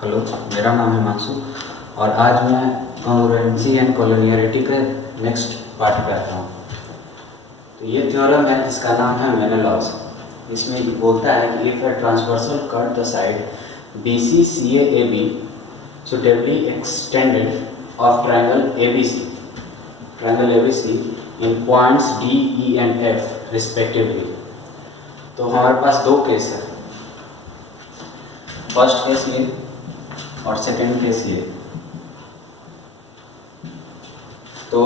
Hello, मेरा नाम है हिमांशु और आज मैं कॉन्ग्रुएंसी एंड कोलिनियरिटी के नेक्स्ट पार्ट पे आता हूँ। तो ये थ्योरम है जिसका नाम है मेनेलॉस। इसमें बोलता है कि if A transversal cut the side BCCAAB suitably extended of triangle ABC in points D, E and F respectively। तो हमारे पास दो केस है, फर्स्ट केस ये और सेकेंड केस ये। तो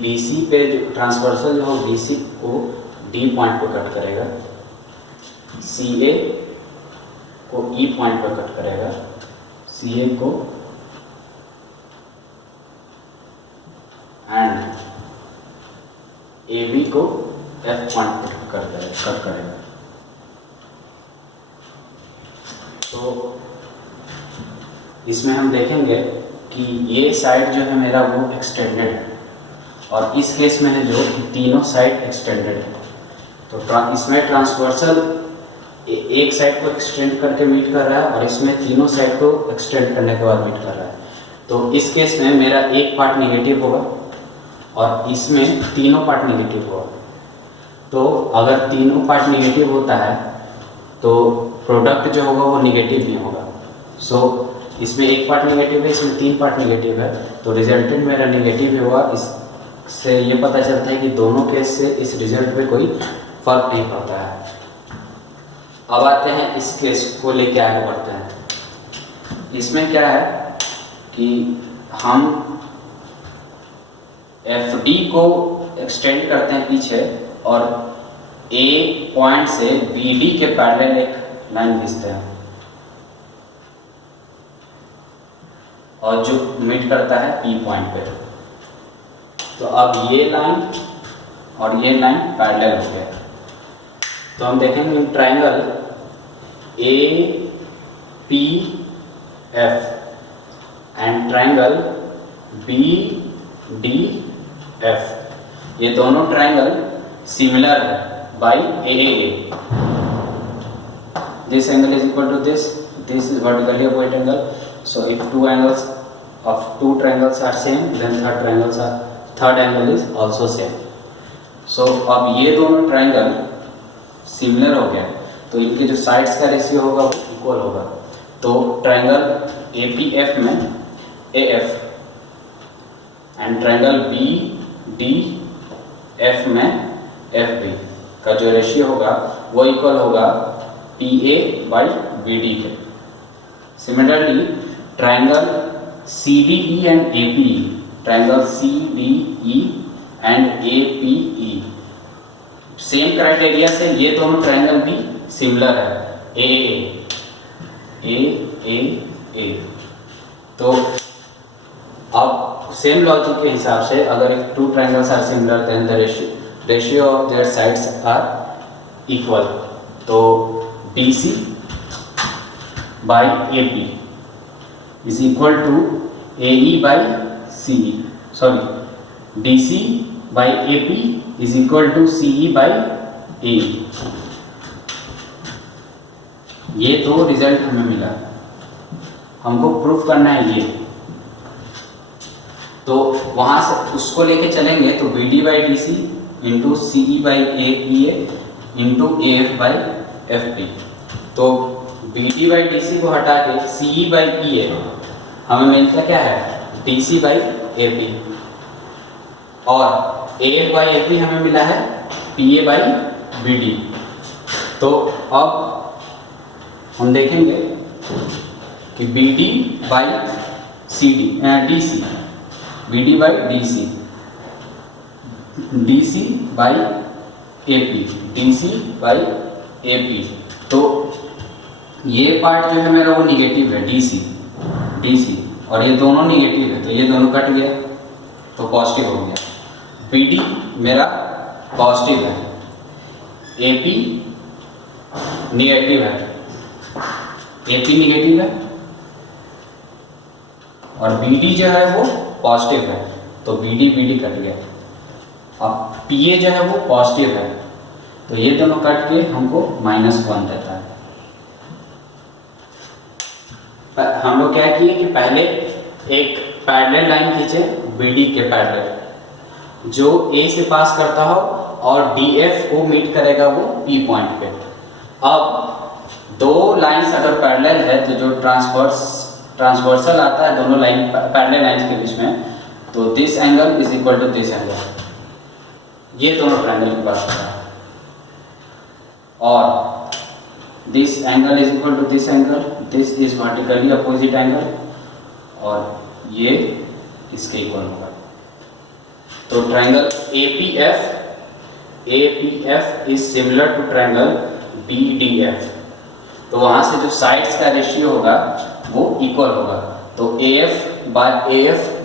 BC पे जो ट्रांसवर्सल जो हो BC को D पॉइंट पर कट करेगा, CA को E पॉइंट पर कट करेगा, CA को एंड AB को F पॉइंट पर कट करेगा। तो इसमें हम देखेंगे कि ये साइड जो है मेरा वो एक्सटेंडेड है और इस केस में है जो तीनों साइड एक्सटेंडेड है। तो इसमें ट्रांसवर्सल एक साइड को एक्सटेंड करके मीट कर रहा है और इसमें तीनों साइड को एक्सटेंड करने के बाद मीट कर रहा है। तो इस केस में मेरा एक पार्ट निगेटिव होगा और इसमें तीनों पार्ट निगेटिव होगा। तो अगर तीनों पार्ट निगेटिव होता है तो प्रोडक्ट जो होगा वो निगेटिव नहीं होगा। सो इसमें एक पार्ट निगेटिव है, इसमें तीन पार्ट निगेटिव है, तो रिजल्टेंट मेरा निगेटिव होगा। इससे ये पता चलता है कि दोनों केस से इस रिजल्ट पे कोई फर्क नहीं पड़ता है। अब आते हैं इस केस को लेके आगे बढ़ते हैं। इसमें क्या है कि हम FD को एक्सटेंड करते हैं पीछे और A पॉइंट से BD के पैरेलल एक लाइन खींचते हैं और जो मीट करता है P पॉइंट पे। तो अब ये लाइन और ये लाइन पैरेलल हो गया। तो हम देखेंगे triangle APF and triangle BDF, ये दोनों ट्रायंगल सिमिलर है bye AAA। This angle is equal to this is vertically opposite angle. So if two angles of two triangles are same, then third angle is also same. So अब ये दोनों triangle similar हो गया तो इनके जो sides का ratio होगा वो इक्वल होगा। तो ट्रायंगल APF में AF एंड ट्रायंगल BDF में FB का जो रेशियो होगा वो इक्वल होगा PA by BD के। Similarly triangle CDE and APE, triangle CDE and APE same criteria से ये दोनों ट्रायंगल भी सिमिलर है AAA। तो अब सेम लॉजिक के हिसाब से अगर if two triangles are similar then the ratio of their sides are equal. तो BC by AP is equal to AE by CE, sorry, DC by AP is equal to CE by AE। ये दो result हमें मिला, हमको proof करना है ये। तो वहां से उसको लेके चलेंगे तो BD by DC into CE by APA into AF by FP। तो BD by DC को हटा के CE by PA हमें मिलता क्या है DC by AP और AF by AP हमें मिला है PA by BD। तो अब हम देखेंगे कि BD by DC, BD by DC by AP, DC by AP। तो ये पार्ट जो है मेरा वो निगेटिव है DC और ये दोनों निगेटिव है तो ये दोनों कट गया तो पॉजिटिव हो गया। BD मेरा पॉजिटिव है, AP निगेटिव है, AP निगेटिव है और BD जो है वो पॉजिटिव है तो BD कट गया। अब पी ए जो है वो पॉजिटिव है, तो ये दोनों कट के हमको -1 देता है। हम लोग क्या किए कि पहले एक पैरेलल लाइन खींचे बी डी के पैरेलल, जो ए से पास करता हो और डी एफ को मीट करेगा वो पी पॉइंट पे। अब दो लाइंस अगर पैरेलल है तो जो ट्रांसवर्सल आता है दोनों लाइन पैरेलल लाइंस के बीच में, तो this angle is equal to this angle, ये दोनों ट्रायंगल के पास होता है। और this angle is equal to this angle, this is vertically opposite angle, और ये इसके इक्वल होगा। तो triangle APF is similar to triangle BDF, तो वहाँ से जो साइड्स का रेशियो होगा वो इक्वल होगा। तो AF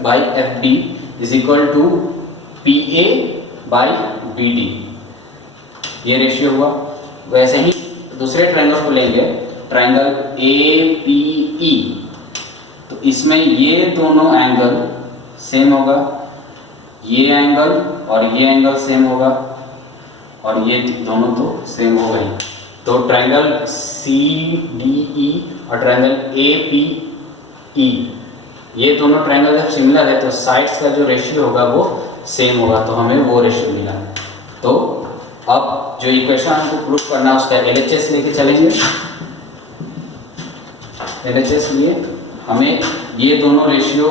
by FD is equal to PA by BD, ये रेशियो हुआ। वैसे ही दूसरे ट्रायंगल को लेंगे, ट्रायंगल APE, तो इसमें ये दोनों एंगल सेम होगा, ये एंगल और ये एंगल सेम होगा, और ये दोनों तो सेम हो गई। तो ट्रायंगल CDE और ट्रायंगल APE, ये दोनों ट्रायंगल जब सिमिलर है तो साइड्स का जो रेशियो होगा वो सेम होगा, तो हमें वो रेशियो मिला। तो अब जो इक्वेशन हमको प्रूव करना है उसका LHS लेके चलेंगे। LHS लिए हमें ये दोनों रेशियो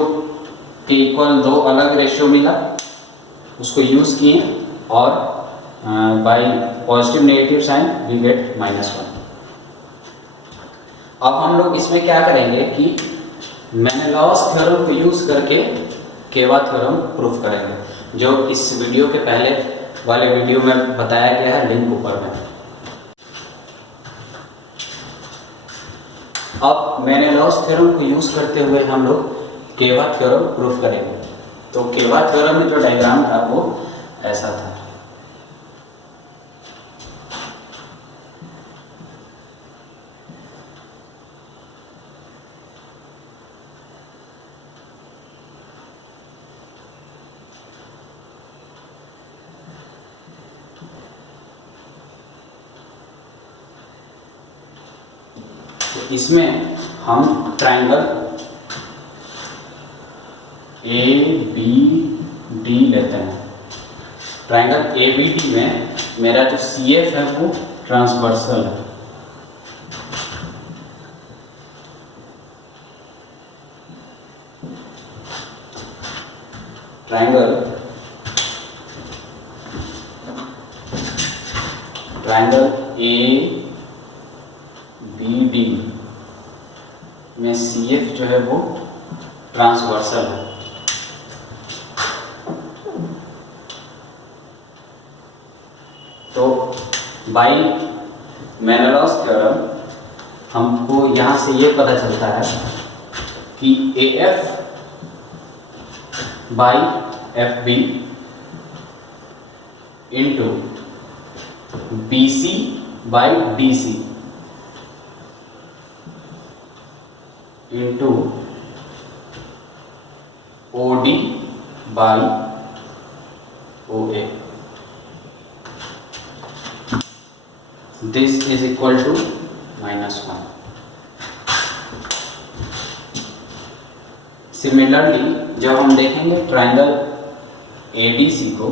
के इक्वल दो अलग रेशियो मिला, उसको यूज़ किए और by positive negative sign we get -1। अब हम लोग इसमें क्या करेंगे कि मेनेलॉस थ्योरम को यूज़ करके केवा थ्योरम प्रूफ करेंगे, जो इस वीडियो के पहले वाले वीडियो में बताया गया है, लिंक ऊपर में। अब मेनेलॉस थ्योरम को यूज़ करते हुए हम लोग केवा थ्योरम प्रूफ करेंगे। तो केवा थ्योरम में जो डायग्राम था वो ऐसा था। इसमें हम ट्रायंगल ABD लेते हैं। ट्रायंगल ABD में मेरा जो CF है वो ट्रांसवर्सल है। ट्रायंगल ABD में CF जो है वो ट्रांसवर्सल है। तो बाई मेनेलॉस थ्योरम हमको यहाँ से ये पता चलता है कि AF by FB into BC by DC into OD by OA, this is equal to -1। Similarly जब हम देखेंगे ट्रायंगल ADC को,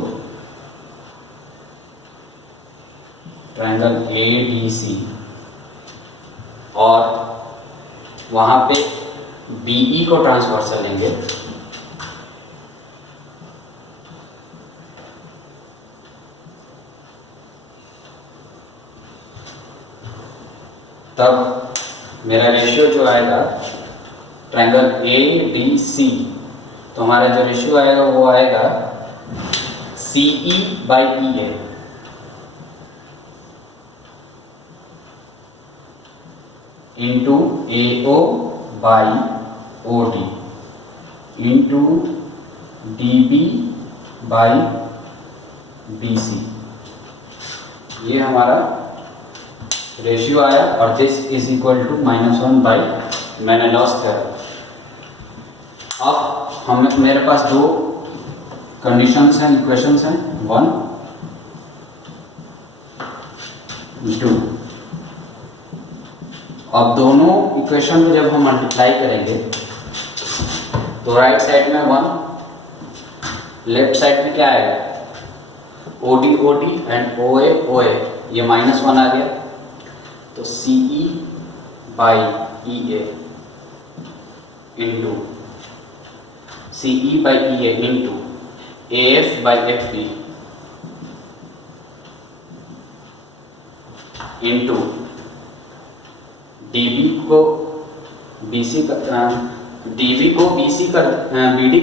ट्रायंगल ADC और वहाँ पे BE को ट्रांसवर्सल लेंगे, तब मेरा रेशियो जो आएगा ट्रायंगल ADC, तो हमारा जो रेशियो आएगा वो आएगा CE by EA into AO by OD into DB by BC, ये हमारा रेशियो आया, और this is equal to -1 by Menelaus theorem. अब मेरे पास दो कंडीशंस हैं, इक्वेशंस हैं। 1 2। अब दोनों इक्वेशन को जब हम मल्टीप्लाई करेंगे तो राइट साइड में 1, लेफ्ट साइड में क्या आएगा, OD OD and OA OA, ये -1 आ गया, तो CE by EA into CE by EA into AF by FB into DB को BC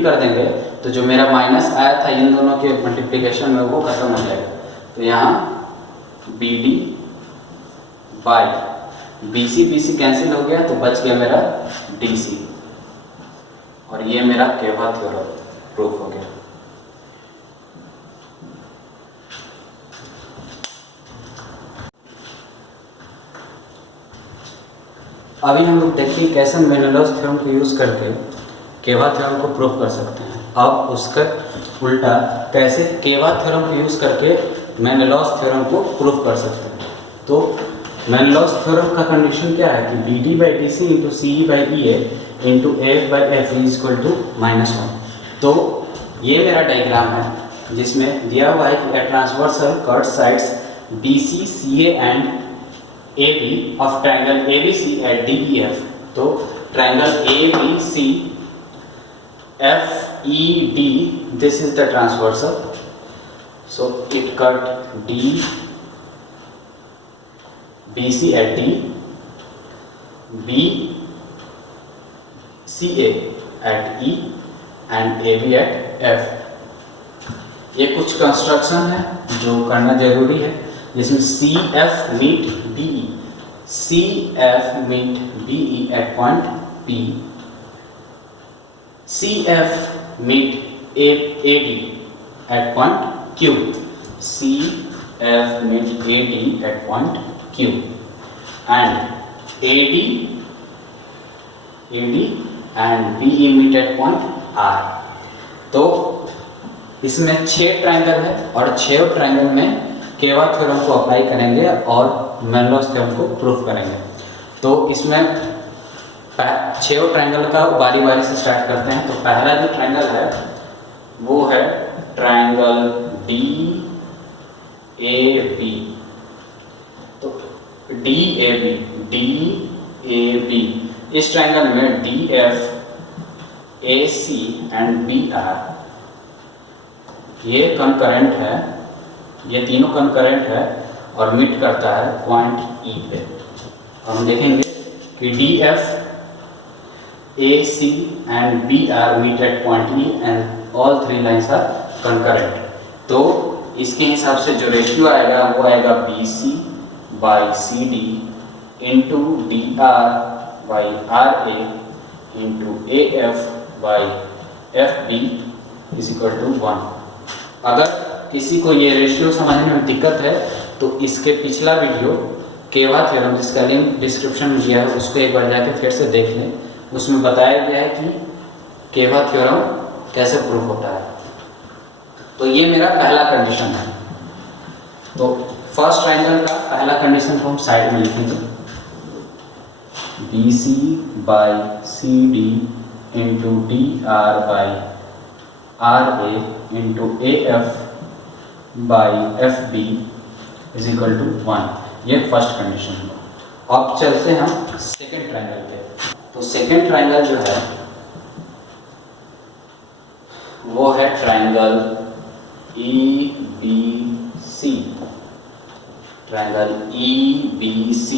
कर देंगे तो जो मेरा माइनस आया था इन दोनों के मल्टीप्लिकेशन में वो खत्म हो जाएगा। तो यहाँ BD बाई BC कैंसिल हो गया तो बच गया मेरा DC, और ये मेरा केवा थ्योरम प्रूफ हो गया। अभी हम लोग देखिए कैसे मेनलोस थ्योरम को यूज़ करके केवा थ्योरम को प्रूफ कर सकते हैं। अब उसका उल्टा कैसे केवा थ्योरम को यूज़ करके मेनलोस थ्योरम को प्रूफ कर सकते हैं। तो मेनलोस थ्योरम का कंडीशन क्या है कि BD by DC into CE by EA into AF by F is equal to -1। तो ये मेरा डायग्राम है जिसमें दिया हुआ है कि a transversal cut sides BC CA एंड AB of triangle ABC at DEF। तो triangle ABC FED, this is the transversal, so it cut BC at D, BCA at E and AB at F। ये कुछ construction है जो करना जरूरी है, जिसमें CF meet BE, CF meet BE at point P, CF meet AD at point Q, CF meet AD at point Q and AD and BE meet at point R। तो इसमें 6 ट्रायंगल है और 6 ट्रायंगल में केवा theorem को apply करेंगे और मेनलोस theorem को प्रूफ करेंगे। तो इसमें 6 ट्रायंगल का बारी बारी से स्टार्ट करते हैं। तो पहला जो ट्रायंगल है वो है ट्रायंगल DAB। तो DAB इस ट्रायंगल में DF AC एंड BR ये कंकरेंट है, ये तीनों कंकरेंट है और मीट करता है पॉइंट E पे। और हम देखेंगे कि DF AC and BR meet at point E and all 3 lines are concurrent. तो इसके हिसाब से जो रेशियो आएगा वो आएगा BC by CD into DR by RA into AF by FB is equal to 1। अगर किसी को ये रेशियो समझने में दिक्कत है तो इसके पिछला वीडियो केवा थ्योरम जिसका लिंक डिस्क्रिप्शन में दिया है उसको एक बार जाके फिर से देख लें। उसमें बताया गया है कि केवा थ्योरम कैसे प्रूफ होता है। तो ये मेरा पहला कंडीशन है। तो फर्स्ट ट्रायंगल का पहला कंडीशन को हम साइड में लिखेंगे, BC by CD into DR by RA into AF by FB is equal to 1। ये फर्स्ट कंडीशन है। अब चलते हैं हम सेकेंड ट्रायंगल पे। तो सेकेंड ट्रायंगल जो है वो है ट्रायंगल EBC। ट्रायंगल EBC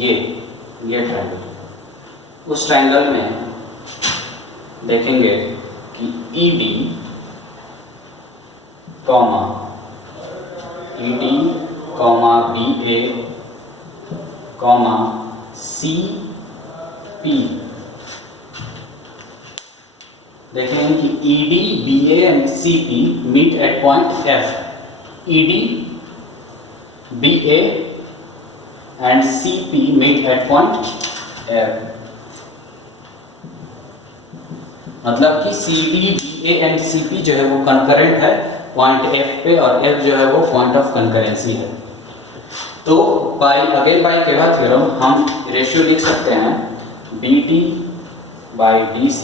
ये ट्रायंगल। उस ट्रायंगल में देखेंगे कि ED comma BA comma CP। देखेंगे कि ED BA and CP meet at point F। ED BA and CP meet at point F। मतलब कि CD BA एंड CP जो है वो कंकरेंट है पॉइंट F पे, और F जो है वो पॉइंट ऑफ कंकरेंसी है। तो बाय केवा थ्योरम हम रेशियो लिख सकते हैं BD by DC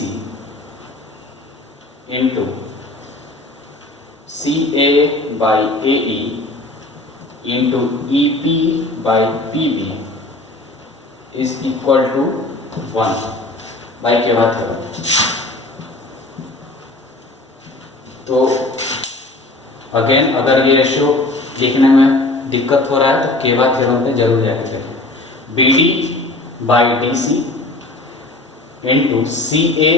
into CA by AE into EP by PB is equal to 1 by Ceva theorem. तो अगेन अगर ये रेशियो लिखने में दिक्कत हो रहा है तो केवा थ्योरम पे जरूर जाके देखें। BD by DC into CA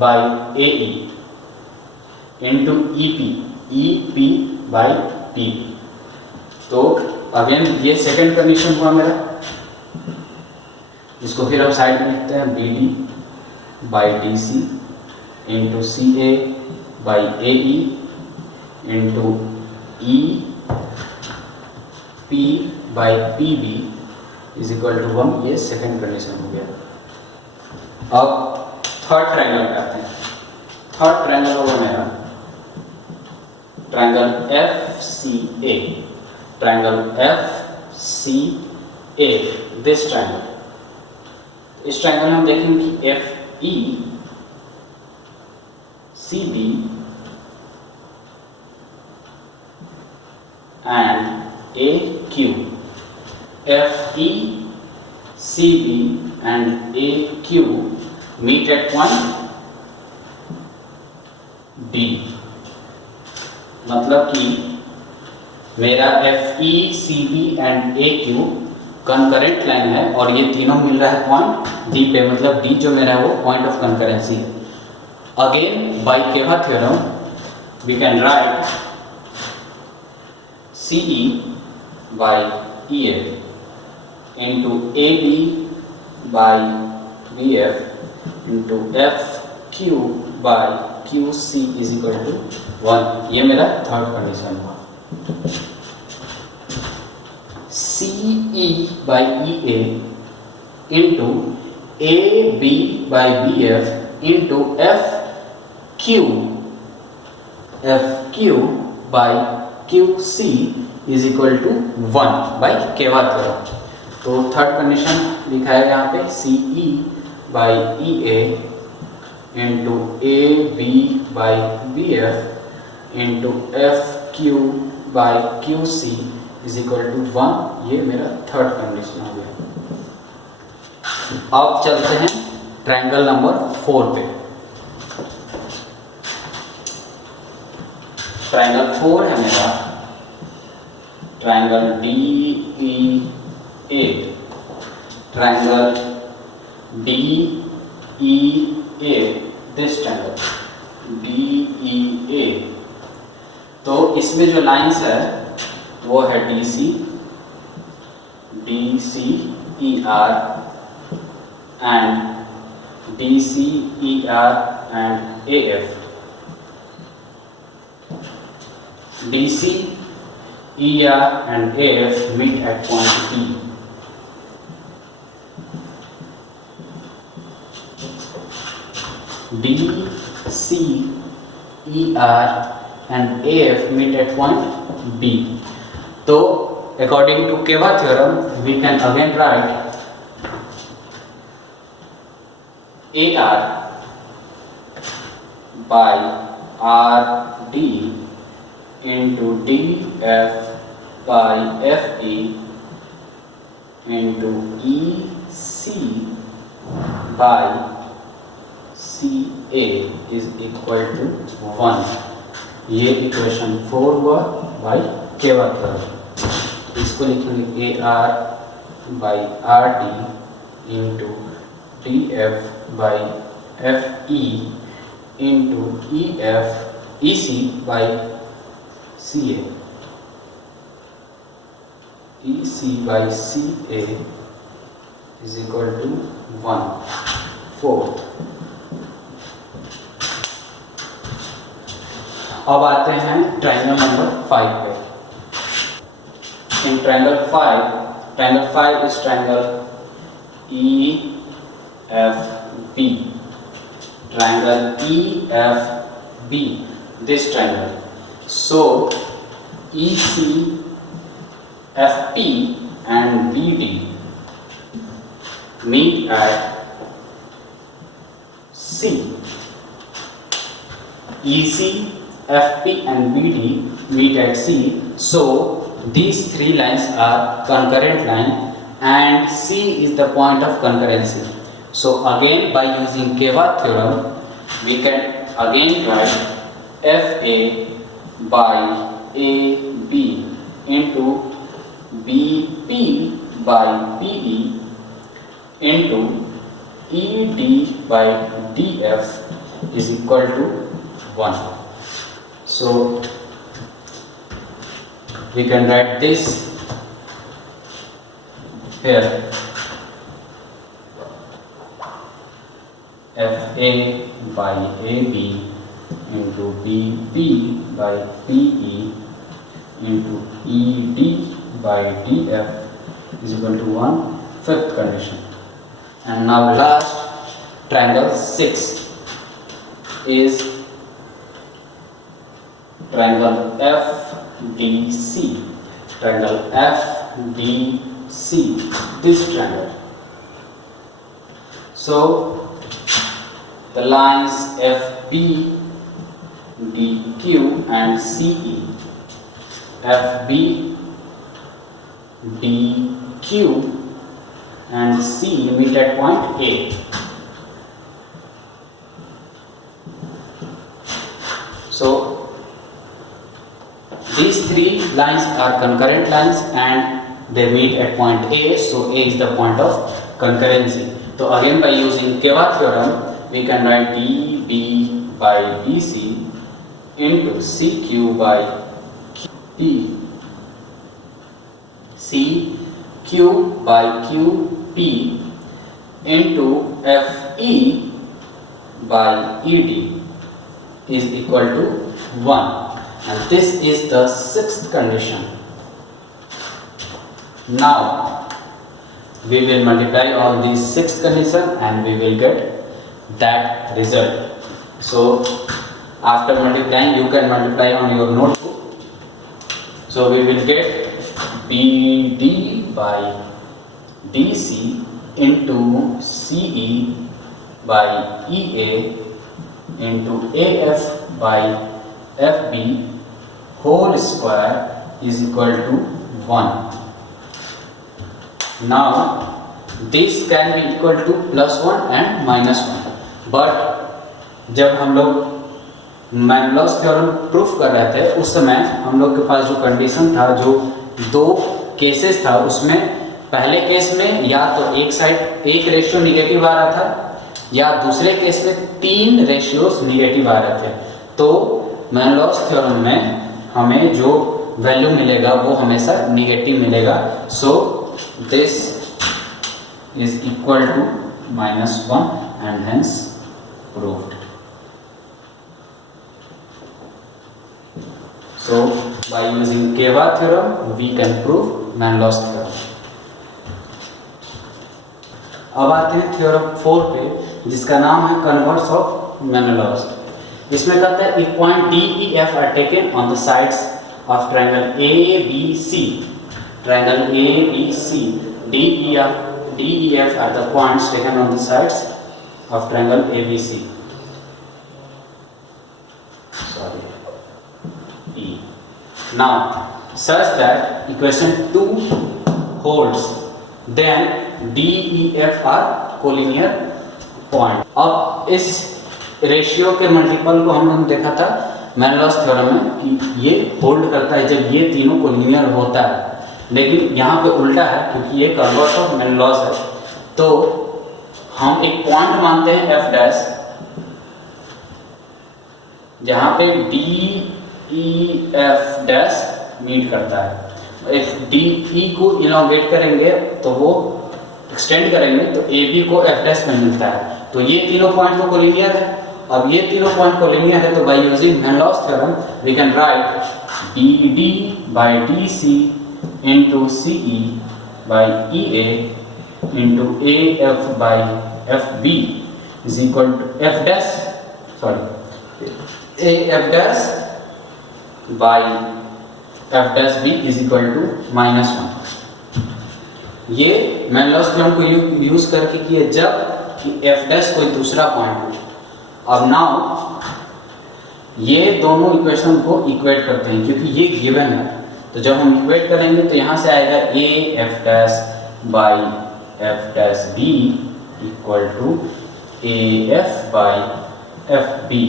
by AE into EP by PB। तो अगेन ये सेकेंड कंडीशन हुआ मेरा, इसको फिर हम साइड में लिखते हैं BD by DC into CA by AE into EP by PB is equal to 1। ये सेकेंड कंडीशन हो गया। अब थर्ड ट्रायंगल पे आते हैं। थर्ड ट्रायंगल होगा मेरा triangle FCA, triangle FCA, this triangle. इस ट्रायंगल में हम देखेंगे कि FE CB and AQ, FE CB and AQ meet at point D। मतलब कि मेरा FE CB and AQ concurrent line है और ये तीनों मिल रहा है पॉइंट D पे, मतलब D जो मेरा है वो पॉइंट ऑफ कंकरेंसी है। Again by Ceva theorem we can write CE by EF into AB by BF into FQ by QC is equal to 1। ये मेरा थर्ड कंडीशन हुआ। CE by EA into AB by BF into FQ by QC is equal to 1 by Ceva theorem. तो third condition लिखा है यहाँ पे CE by EA into AB by BF into FQ by QC is equal to 1। ये मेरा third condition हो गया। अब चलते हैं ट्रायंगल नंबर 4 पे। ट्रायंगल 4 है मेरा triangle DEA, triangle DEA, this triangle DEA। तो इसमें जो लाइंस है वो है DC ER and DC ER and AF। DC ER and AF meet at point P। DC ER and AF meet at point B। तो according to केवा theorem we can again write AR by RD into DF by FE into EC by CA is equal to 1। ये equation 4 हुआ by Ceva theorem. इसको लिखेंगे AR by RD into DF by FE into EC by CA, EC by CA is equal to 1/4। अब आते हैं triangle number 5 पे। In triangle 5 is triangle EFB, triangle EFB, this triangle. So EC, FP and BD meet at C. EC, FP and BD meet at C. So these three lines are concurrent line and C is the point of concurrency. So again, by using Kevad theorem, we can again write FA by AB into BP by PE into ED by DF is equal to 1. So we can write this here, FA by AB into BP by PE into ED by DF is equal to 1, fifth condition. And now last, triangle 6 is triangle FDC. Triangle FDC, this triangle. So the lines FB, DQ and CE. FB, DQ and C meet at point A. So these three lines are concurrent lines and they meet at point A. So A is the point of concurrency. So again, by using Kevad theorem, we can write DB by DC into CQ by QP, CQ by QP into FE by ED is equal to 1. And this is the sixth condition. Now we will multiply all these six conditions and we will get that result. So after multiplying, you can multiply on your notebook. So we will get BD by DC into CE by EA into AF by FB whole square is equal to 1. Now this can be equal to +1 and -1. But जब हम लोग मैनलॉस theorem proof कर रहे थे उस समय हम लोग के पास जो कंडीशन था, जो दो केसेस था, उसमें पहले केस में या तो एक साइड एक रेशियो निगेटिव आ रहा था या दूसरे केस में 3 रेशियोज निगेटिव आ रहे थे. तो मैनलॉस थ्योरम में हमें जो वैल्यू मिलेगा वो हमेशा निगेटिव मिलेगा. So this is equal to -1 and hence proved. So by using Kevad theorem we can prove Manlow's theorem. अब आते हैं थ्योरम 4 पे, जिसका नाम है कन्वर्स ऑफ Manlow's. इसमें कहता है if point D, E, F are taken on the sides of triangle ABC. Triangle ABC, D, E, F are the points taken on the sides of triangle ABC. Sorry, E. Now, such that equation 2 holds, then D, E, F are collinear point. अब इस ratio के multiple को हमने देखा था मैनलॉस theorem में कि ये होल्ड करता है जब ये तीनों कोलिनियर होता है, लेकिन यहाँ पे उल्टा है क्योंकि ये कन्वर्स ऑफ मैनलॉस है. तो हम एक पॉइंट मानते हैं एफ डैश जहाँ पे D E F dash meet करता है. इफ डी ई को इलॉन्गेट करेंगे तो वो एक्सटेंड करेंगे तो ए बी को एफ डैश में मिलता है. तो ये तीनों पॉइंट तो कोलिनियर है. अब ये तीनों पॉइंट कोलिनियर है तो by using Menelaus theorem we can write D D by D C into C E by E A into A F by F B is equal to F dash A F dash by F dash B is equal to -1। ये मेनलॉस theorem को use करके किए जब कि F dash कोई दूसरा point हो। अब नाउ ये दोनों इक्वेशन को इक्वेट करते हैं क्योंकि ये गिवन है, तो जब हम इक्वेट करेंगे तो यहाँ से आएगा A F dash by F dash B equal to A F by F B.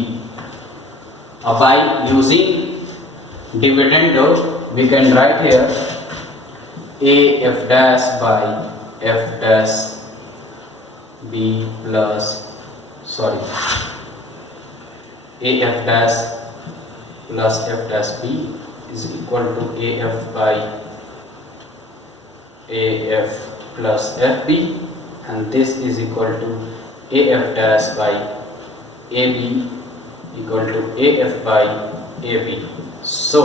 अब by using dividend we can write here a f dash by f dash b plus a f dash plus f dash b is equal to a f by a f plus f b, and this is equal to a f dash by a b equal to a f by a b. So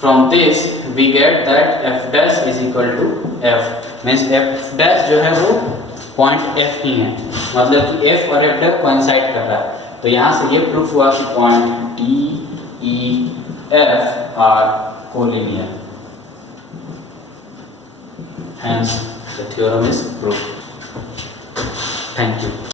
from this we get that f dash is equal to f, means f dash जो है वो point f ही है, मतलब कि f और f dash coincide कर रहा है। तो यहाँ से ये प्रूफ हुआ कि point D E F are collinear, hence the theorem is proved. Thank you.